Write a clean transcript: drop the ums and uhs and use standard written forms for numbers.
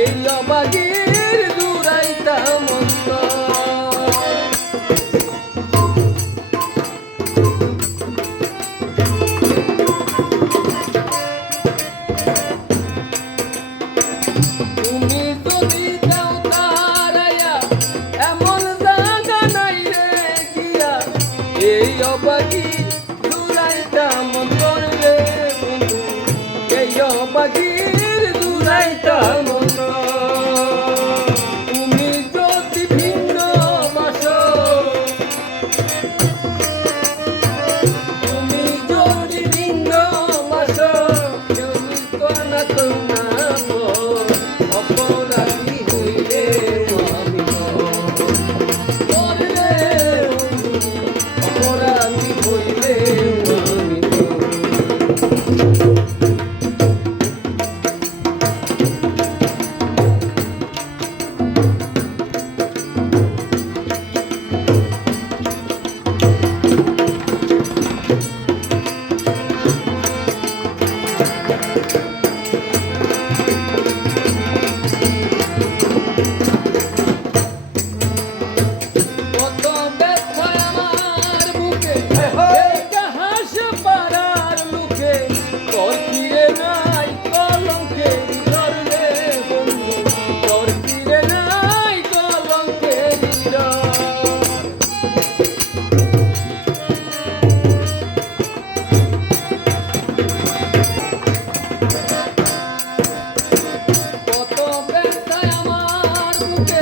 এই অবাগির দুরাইতা মন্ত তুমি যদি দাও তারাইয়া এমন জায়গা নাই রে গিয়া এই অবাগি দুরাইতা মন্ত রে বন্ধু এই অবাগির দুরাইতা মন্ত তুমি যদি ভিন্ন বাসো তুমি যদি ভিন্ন বাসো তুমি কোনা কোনা অপরাধী হইলে আমি অপরাধী হইলে আমি কত ব্যথা আমার বুকে এইটা হাস পাড়ার মুখে তোর ফিরে নাই কলঙ্কে ধরলে বন্ধু তোর ফিরে নাই কলঙ্কে কত ব্যথা আমার বুকে